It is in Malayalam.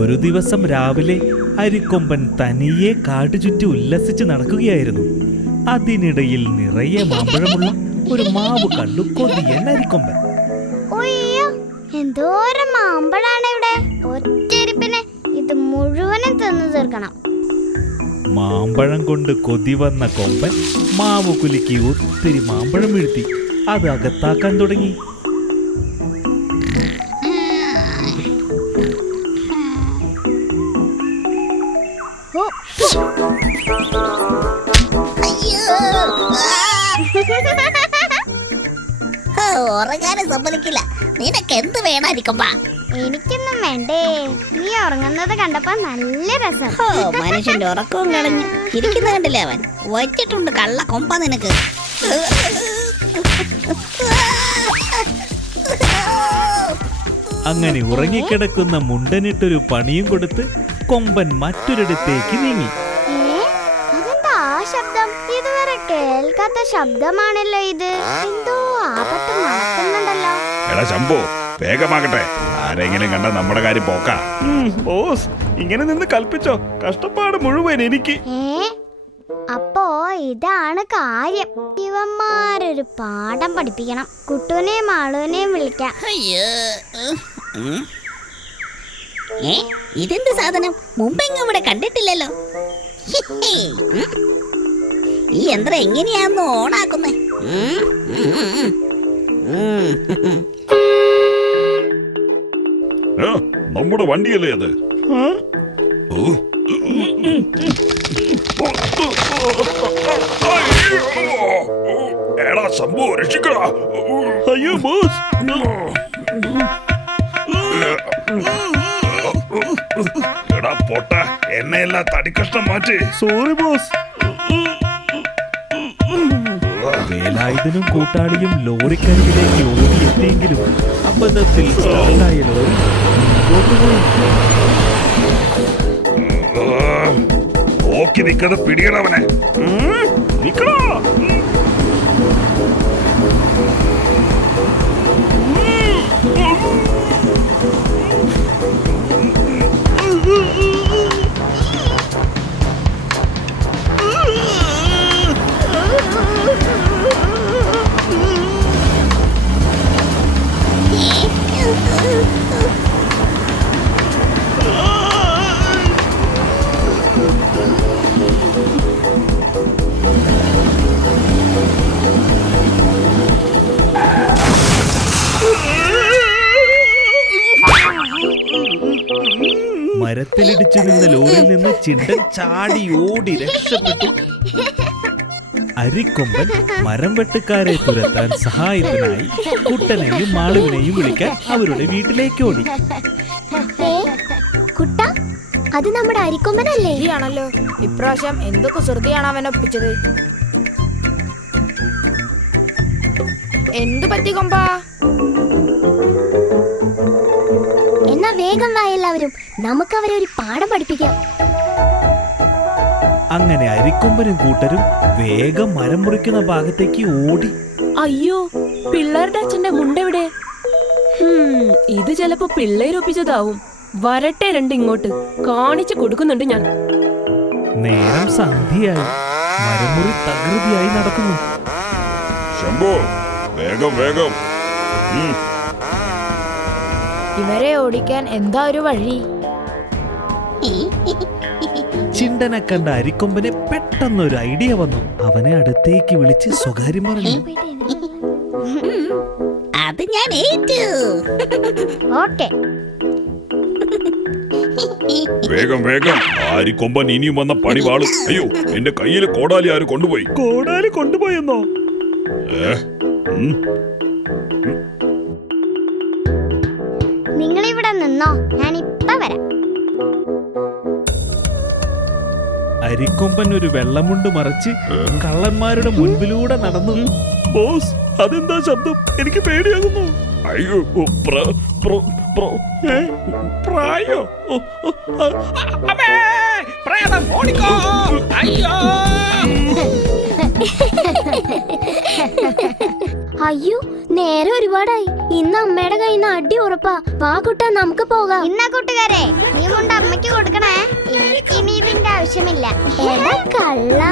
ഒരു ദിവസം രാവിലെ അരിക്കൊമ്പൻ തനിയെ കാട് ചുറ്റി ഉല്ലസിച്ച് നടക്കുകയായിരുന്നു. അതിനിടയിൽ നിറയെ മാമ്പഴമുള്ള ഒരു മാവ് കണ്ടു കൊതിയൻ അരിക്കൊമ്പൻ. എന്തോരം മാമ്പഴാണ് ഇവിടെ! ഒറ്റയിരിപ്പിന് ഇത് മുഴുവനും തിന്നു തീർക്കണം. മാമ്പഴം കൊണ്ട് കൊതി വന്ന കൊമ്പൻ മാവ് കുലുക്കി ഒത്തിരി മാമ്പഴം വീഴ്ത്തി അത് അകത്താക്കാൻ തുടങ്ങി. ഉറങ്ങാനും സമ്മതിക്കില്ല. നിനക്ക് എന്ത് വേണമായിരിക്കും? എനിക്കൊന്നും വേണ്ടേ. നീ ഉറങ്ങുന്നത് കണ്ടപ്പോ നല്ല രസം. മനുഷ്യന്റെ ഉറക്കവും കളഞ്ഞു ഇരിക്കുന്ന കണ്ടില്ലേ അവൻ. വച്ചിട്ടുണ്ട് കള്ള കൊമ്പ നിനക്ക്. അങ്ങനെ ഉറങ്ങിക്കിടക്കുന്ന മുണ്ടനിട്ടൊരു പണിയും കൊടുത്ത് കൊമ്പൻ മറ്റൊരിടത്തേക്ക് നീങ്ങി. അതെന്താ ആ ശബ്ദം? ഇതുവരെ കേൾക്കാത്ത ശബ്ദമാണല്ലോ ഇത്. എന്തോ ആപത്ത് നടക്കുന്നുണ്ടല്ലോ. എടാ ശംഭു, വേഗമാകട്ടെ. ആരെങ്കിലും കണ്ട നമ്മുടെ കാര്യം പോക്കാ. ബോസ്, ഇങ്ങനെ നിന്ന് കൽപ്പിച്ചോ? കഷ്ടപ്പാട് മുഴുവൻ എനിക്ക്. അപ്പോ ഇതാണ് കാര്യം. ഇവന്മാരൊരു പാഠം പഠിപ്പിക്കണം. കുട്ടുവിനെയും മാളുവിനെയും വിളിക്കാം. ഇതെന്ത് സാധനം? മുമ്പെങ്ങും ഇവിടെ കണ്ടിട്ടില്ലല്ലോ. ഈ യന്ത്രം എങ്ങനെയാന്ന് ഓണാക്കുന്നേ? നമ്മുടെ വണ്ടിയല്ലേ അത്? എടാ ശംഭു, രക്ഷിക്കടാ. അയ്യോ ബോസ്, എടാ പൊട്ട, എന്നെയെല്ലാം തടിക്കഷ്ണം മാറ്റി. Sorry boss. വേലായുധനും കൂട്ടാളിയും ലോറിക്കരികിലേക്ക് ഓടിയെത്തിയെങ്കിലും അബദ്ധത്തിൽ സ്റ്റാർട്ടായ ലോറി നോക്കി നിൽക്കാതെ പിടിയണവനെ. നിക്കടാ. മരത്തിലിടിച്ചു നിന്ന ലോറിയിൽ നിന്ന് ചിണ്ടൻ ചാടി ഓടി രക്ഷപ്പെട്ടു. അരിക്കൊമ്പൻ മരം വെട്ടുകാരെ തുരത്താൻ സഹായത്തിനായി കുട്ടനെയും മാളുവിനെയും വിളിക്കാൻ അവരുടെ വീട്ടിലേക്ക് ഓടി. കുട്ട, അത് നമ്മുടെ അരിക്കൊമ്പനല്ലേ? ശരിയാണല്ലോ. ഇപ്രാവശ്യം എന്ത് കുസൃതിയാണ് അവൻ ഒപ്പിച്ചത്. എന്തു പറ്റി കൊമ്പാ? എന്നാ വേഗം വാ എല്ലാവരും, നമുക്ക് അവരെ ഒരു പാഠം പഠിപ്പിക്കാം. അങ്ങനെ അരിക്കൊമ്പനും കൂട്ടരും വേഗം മരം മുറിക്കുന്ന ഭാഗത്തേക്ക് ഓടി. അയ്യോ, പിള്ളേരുടെ അച്ഛന്റെ മുണ്ടെവിടെ? ഇത് ചിലപ്പോ പിള്ളേരൊപ്പിച്ചതാവും. വരട്ടെ ഇങ്ങോട്ട് കാണിച്ചു കൊടുക്കുന്നുണ്ട് ഞാൻ. നേരം സന്ധ്യയായി. മരമുറി തകൃതിയായി നടക്കുന്നു. ശംഭു, വേഗം വേഗം. ഇവരെ ഓടിക്കാൻ എന്താ ഒരു വഴി? ചിണ്ടനെ കണ്ട അരിക്കൊമ്പന് പെട്ടെന്നൊരു ഐഡിയ വന്നു. അവനെ അടുത്തേക്ക് വിളിച്ച് സ്വകാര്യം പറഞ്ഞു. അത് ഞാൻ ഏറ്റു. ഓക്കേ, വേഗം വേഗം. ആരിക്കൊമ്പൻ ഇനിയും വന്ന പണി വാളും. അയ്യോ, എന്റെ കയ്യില് കോടാലി ആര് കൊണ്ടുപോയി? കോടാലി കൊണ്ടുപോയെന്നോ? നിങ്ങളിവിടെ നിന്നോ, ഞാൻ ഇപ്പൊ വരാം. അരിക്കൊമ്പൻ ഒരു വെള്ളമുണ്ട് മറച്ച് കള്ളന്മാരുടെ മുൻപിലൂടെ നടന്നു. ബോസ്, അതെന്താ ശബ്ദം? എനിക്ക് പേടിയാകുന്നു. അയ്യോ, പ്രായോ? പ്രേതം ഓടിക്കോ! അയ്യോ! അയ്യോ നേരെ ഒരുപാടായി. ഇന്ന് അമ്മയുടെ കയ്യിൽ നിന്ന് അടി ഉറപ്പാ. വാ കുട്ടാ നമുക്ക് പോകാം. ഇന്നാ കൂട്ടുകാരെ നീ കൊണ്ട് അമ്മയ്ക്ക് കൊടുക്കണേ. എനിക്ക് ഇനി ഇതിന്റെ ആവശ്യമില്ല. എടാ കള്ള.